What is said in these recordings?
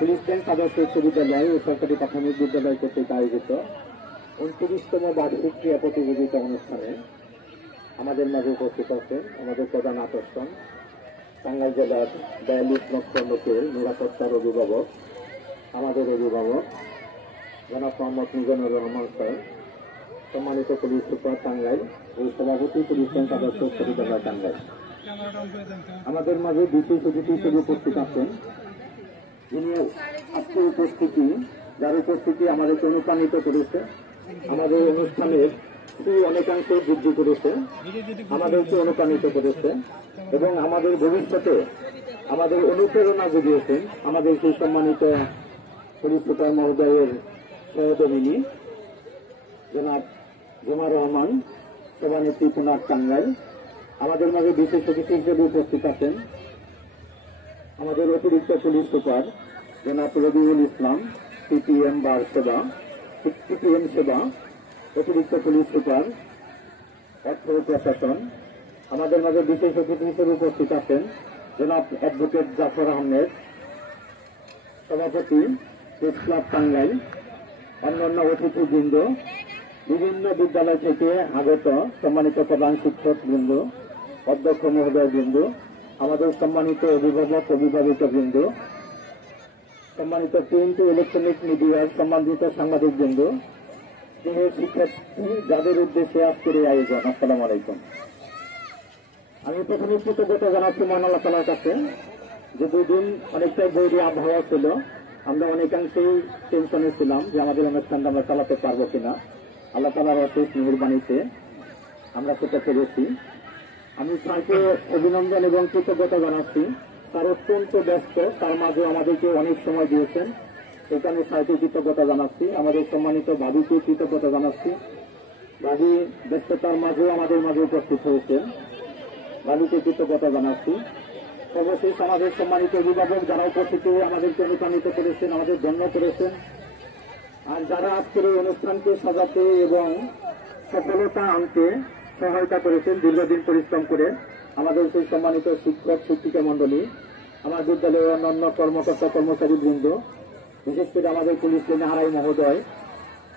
Police bank আদর্শ উচ্চ বিদ্যালয় ও সরকারি প্রাথমিক বিদ্যালয় কর্তৃক আয়োজিত 29তম বার্ষিক ক্রীড়া প্রতিযোগিতা অনুষ্ঠানে আমাদের মাঝে উপস্থিত আছেন আমাদের প্রধান আকর্ষণ টাঙ্গাইল জেলার 42 লক্ষ লোকের নিরাপত্তার অভিভাবক, আমাদের অভিভাবক জনাব মোহাম্মদ মিজানুর রহমান স্যার, সম্মানিত পুলিশ সুপার টাঙ্গাইল ও সভাপতি পুলিশ ব্যাংক আদর্শ উচ্চ বিদ্যালয় টাঙ্গাইল। আমাদের মাঝে বিশেষ অতিথি হিসেবে উপস্থিত আছেন যিনি আজকের উপস্থিতি, যার উপস্থিতি আমাদেরকে অনুপ্রাণিত করেছে, আমাদের অনুষ্ঠানের অনেকাংশে বৃদ্ধি করেছে, আমাদেরকে অনুপ্রাণিত করেছে এবং আমাদের ভবিষ্যতে আমাদের অনুপ্রেরণা জুগিয়েছেন আমাদের সেই সম্মানিত পুলিশ সুপার মহোদয়ের সহধর্মিনী জনাব জুমা রহমান, সভানেত্রী পুনার টাঙ্গাইল। আমাদের মাঝে বিশেষ অতিথি হিসেবে উপস্থিত আছেন আমাদের অতিরিক্ত পুলিশ সুপার জনাব রবিউল ইসলাম, সিপিএম সেবা, অতিরিক্ত পুলিশ সুপার অর্থ প্রশাসন। আমাদের মাঝে বিশেষ অতিথি হিসেবে উপস্থিত আছেন জনাব অ্যাডভোকেট জাফর আহমেদ, সভাপতি প্রেস ক্লাব টাঙ্গাইল, অন্যান্য অতিথিবৃন্দ, বিভিন্ন বিদ্যালয় থেকে আগত সম্মানিত প্রধান শিক্ষক বৃন্দ, অধ্যক্ষ মহোদয় বৃন্দ, আমাদের সম্মানিত অভিভাবক অভিভাবিকা বৃন্দ, সম্মানিত প্রিন্ট ও ইলেকট্রনিক মিডিয়ার সম্মানিত সাংবাদিক বৃন্দ, স্নেহের শিক্ষার্থী যাদের উদ্দেশ্যে আজকের এই আয়োজন, আসসালামু আলাইকুম। আমি প্রথমে কৃতজ্ঞতা জানাচ্ছি মহান আল্লাহ তাআলার কাছে যে দুদিন অনেকটাই বৈরী আবহাওয়া ছিল, আমরা অনেকাংশেই টেনশনে ছিলাম যে আমাদের অনুষ্ঠানটা আমরা চালাতে পারবো কিনা। আল্লাহ তাআলার অশেষ মেহেরবানিতে আমরা সেটা পেরেছি। আমি স্যারকে অভিনন্দন এবং কৃতজ্ঞতা জানাচ্ছি। স্যার অত্যন্ত ব্যস্ত, তার মাঝে আমাদেরকে অনেক সময় দিয়েছেন, সেখানে স্যারকে কৃতজ্ঞতা জানাচ্ছি। আমাদের সম্মানিত ভাবিকে কৃতজ্ঞতা জানাচ্ছি, ভাবি ব্যস্ততার মাঝেও আমাদের মাঝে উপস্থিত হয়েছেন, ভাবিকে কৃতজ্ঞতা জানাচ্ছি। সর্বশেষ আমাদের সম্মানিত অভিভাবক যারা উপস্থিত হয়ে আমাদেরকে অনুপ্রাণিত করেছেন, আমাদের ধন্য করেছেন, আর যারা আজকের এই অনুষ্ঠানকে সাজাতে এবং সফলতা আনতে সহায়তা করেছেন দীর্ঘদিন পরিশ্রম করে, আমাদের সেই সম্মানিত শিক্ষক শিক্ষিকা মন্ডলী, আমার বিদ্যালয়ের অন্যান্য কর্মকর্তা কর্মচারী বৃন্দ, বিশেষ করে আমাদের পুলিশ লাইনে আড়াই মহোদয়,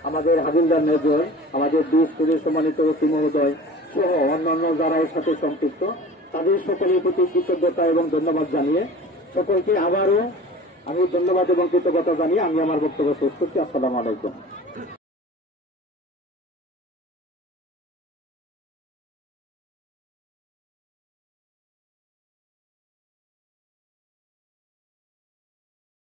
আমাদের হাবিলদার মেজর, আমাদের দুই স্কুলের সম্মানিত ওসি মহোদয় সহ অন্যান্য যারা এর সাথে সম্পৃক্ত, তাদের সকলের প্রতি কৃতজ্ঞতা এবং ধন্যবাদ জানিয়ে সকলকে আবারও আমি ধন্যবাদ এবং কৃতজ্ঞতা জানিয়ে আমি আমার বক্তব্য শেষ করছি। আসসালামু আলাইকুম।